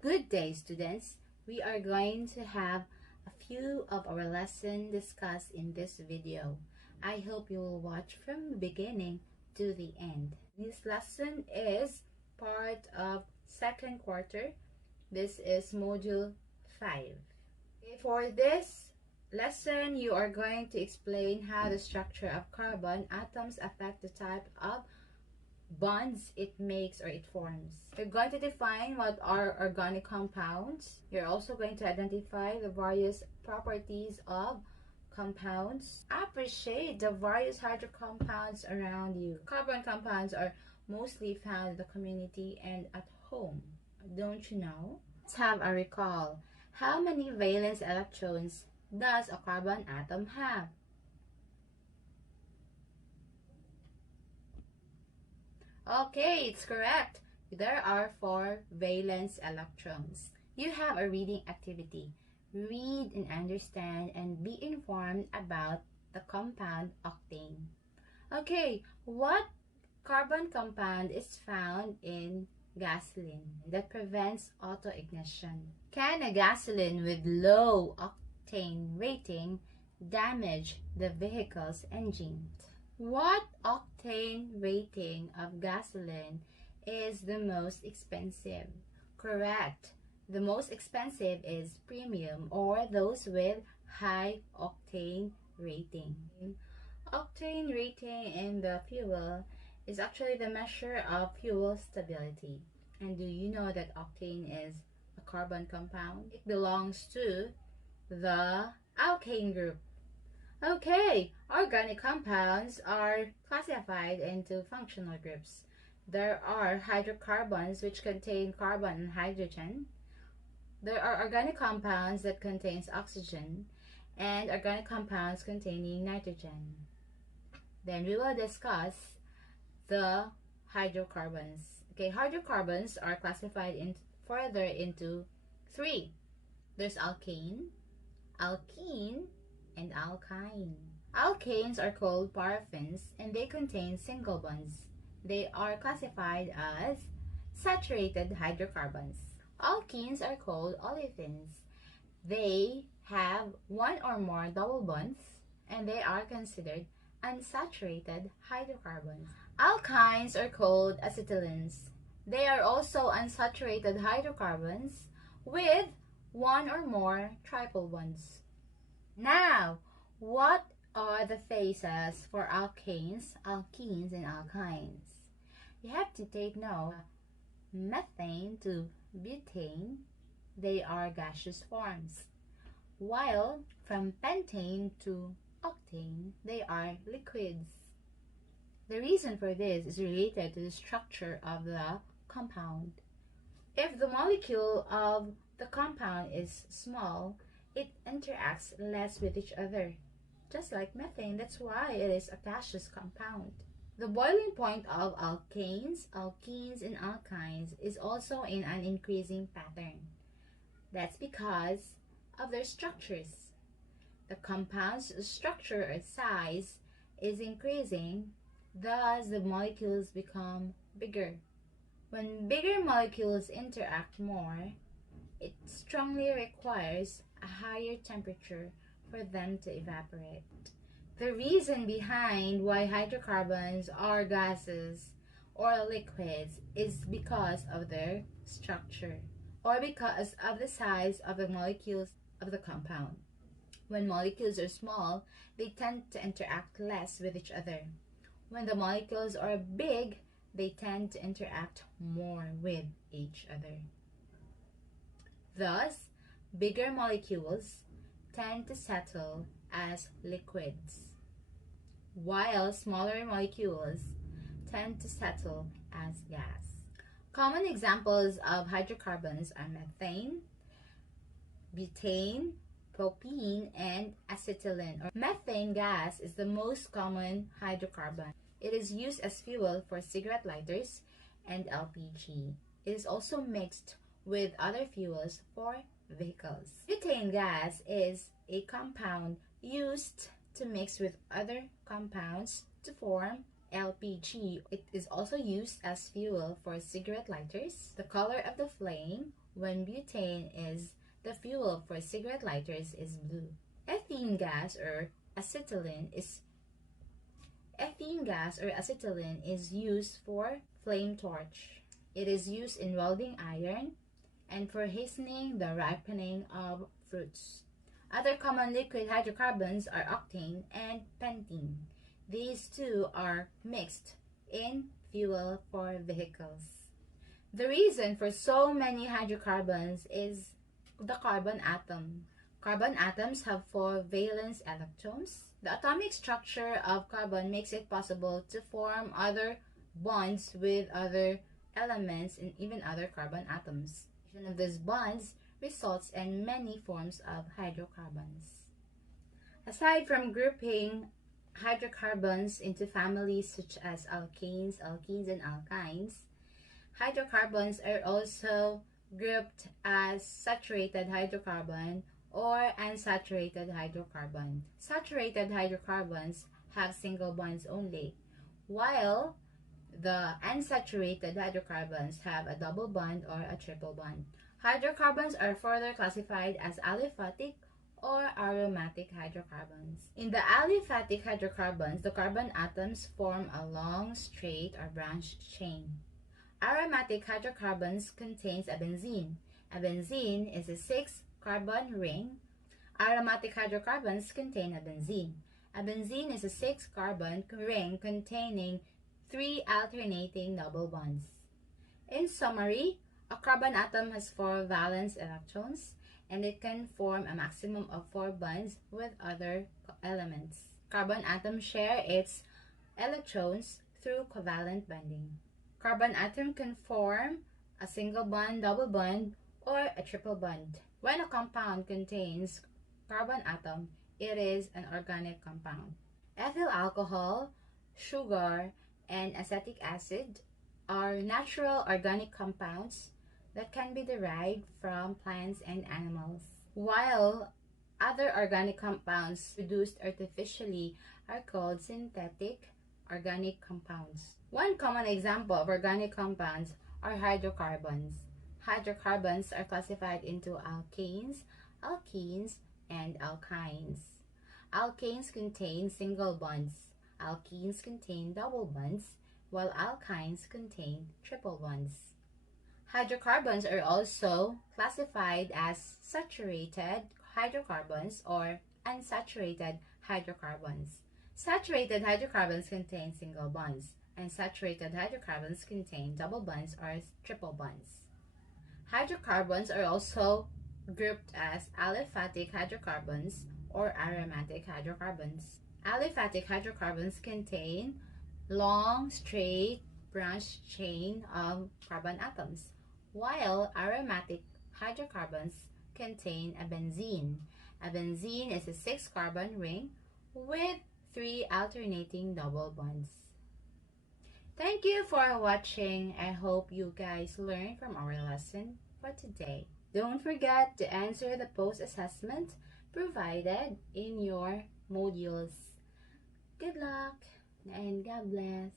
Good day, students. We are going to have a few of our lesson discussed in this video. I hope you will watch from the beginning to the end. This lesson is part of second quarter. This is module 5. For this lesson, you are going to explain how the structure of carbon atoms affect the type of bonds it makes or it forms. You're going to define what are organic compounds. You're also going to identify the various properties of compounds. Appreciate the various hydrocompounds around you. Carbon compounds are mostly found in the community and at home. Don't you know? Let's have a recall. How many valence electrons does a carbon atom have? Okay, it's correct. There are 4 valence electrons. You have a reading activity. Read and understand and be informed about the compound octane. Okay, what carbon compound is found in gasoline that prevents auto-ignition? Can a gasoline with low octane rating damage the vehicle's engine? What octane rating of gasoline is the most expensive? Correct. The most expensive is premium or those with high octane rating. Octane rating in the fuel is actually the measure of fuel stability. And do you know that octane is a carbon compound? It belongs to the alkane group. Okay, organic compounds are classified into functional groups. There are hydrocarbons which contain carbon and hydrogen. There are organic compounds that contains oxygen and organic compounds containing nitrogen. Then we will discuss the hydrocarbons. Okay, hydrocarbons are classified further into 3. There's alkane, alkene, and alkyne. Alkanes are called paraffins and they contain single bonds. They are classified as saturated hydrocarbons. Alkenes are called olefins. They have 1 or more double bonds and they are considered unsaturated hydrocarbons. Alkynes are called acetylenes. They are also unsaturated hydrocarbons with 1 or more triple bonds. Now, what are the phases for alkanes, alkenes, and alkynes? You have to take note. Methane to butane, they are gaseous forms, while from pentane to octane, they are liquids. The reason for this is related to the structure of the compound. If the molecule of the compound is small, it interacts less with each other. Just like methane, that's why it is a gaseous compound. The boiling point of alkanes, alkenes, and alkynes is also in an increasing pattern. That's because of their structures. The compound's structure or size is increasing, thus the molecules become bigger. When bigger molecules interact more, it strongly requires a higher temperature for them to evaporate. The reason behind why hydrocarbons are gases or liquids is because of their structure or because of the size of the molecules of the compound. When molecules are small, they tend to interact less with each other. When the molecules are big, they tend to interact more with each other. Thus, bigger molecules tend to settle as liquids, while smaller molecules tend to settle as gas. Common examples of hydrocarbons are methane, butane, propene, and acetylene. Methane gas is the most common hydrocarbon. It is used as fuel for cigarette lighters and LPG. It is also mixed with other fuels for vehicles. Butane gas is a compound used to mix with other compounds to form LPG. It is also used as fuel for cigarette lighters. The color of the flame when butane is the fuel for cigarette lighters is blue. Ethene gas or acetylene is used for flame torch. It is used in welding iron and for hastening the ripening of fruits. Other common liquid hydrocarbons are octane and pentane. These two are mixed in fuel for vehicles. The reason for so many hydrocarbons is the carbon atom. Carbon atoms have 4 valence electrons. The atomic structure of carbon makes it possible to form other bonds with other elements and even other carbon atoms. One of these bonds results in many forms of hydrocarbons. Aside from grouping hydrocarbons into families such as alkanes, alkenes, and alkynes, hydrocarbons are also grouped as saturated hydrocarbon or unsaturated hydrocarbon. Saturated hydrocarbons have single bonds only, while the unsaturated hydrocarbons have a double bond or a triple bond. Hydrocarbons are further classified as aliphatic or aromatic hydrocarbons. In the aliphatic hydrocarbons, the carbon atoms form a long, straight, or branched chain. Aromatic hydrocarbons contains a benzene. A benzene is a 6-carbon ring. Aromatic hydrocarbons contain a benzene. A benzene is a 6-carbon ring containing 3 alternating double bonds. In summary, a carbon atom has 4 valence electrons and it can form a maximum of 4 bonds with other elements. Carbon atoms share its electrons through covalent bonding. Carbon atom can form a single bond, double bond, or a triple bond. When a compound contains carbon atom, it is an organic compound. Ethyl alcohol, sugar, and acetic acid are natural organic compounds that can be derived from plants and animals, while other organic compounds produced artificially are called synthetic organic compounds. One common example of organic compounds are hydrocarbons. Hydrocarbons are classified into alkanes, alkenes, and alkynes. Alkanes contain single bonds. Alkenes contain double bonds, while alkynes contain triple bonds. Hydrocarbons are also classified as saturated hydrocarbons or unsaturated hydrocarbons. Saturated hydrocarbons contain single bonds, and saturated hydrocarbons contain double bonds or triple bonds. Hydrocarbons are also grouped as aliphatic hydrocarbons or aromatic hydrocarbons. Aliphatic hydrocarbons contain long, straight, branched chain of carbon atoms, while aromatic hydrocarbons contain a benzene. A benzene is a 6-carbon ring with 3 alternating double bonds. Thank you for watching. I hope you guys learned from our lesson for today. Don't forget to answer the post-assessment provided in your modules. Good luck and God bless.